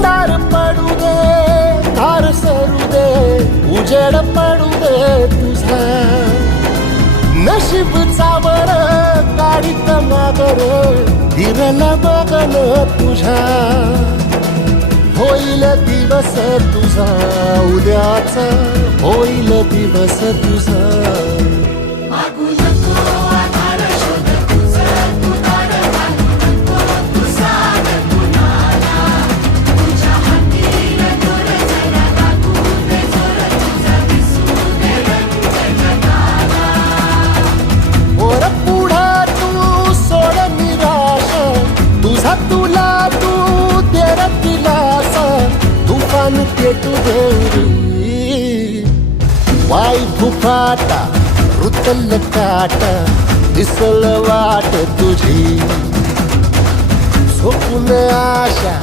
अंधार पडू दे धार सरू दे उजेड पडू दे तुझा नशीब चावर काढीत मागर हिरल बघन तुझा होईल दिवस तुझा उद्याचा होईल दिवस तुझा तुझा तुला तू तेरा दिलासा, तूफ़ान के तू देरी वाई फुफाटा रुतल काटा दिसल वाट तुझी। झोपून आशा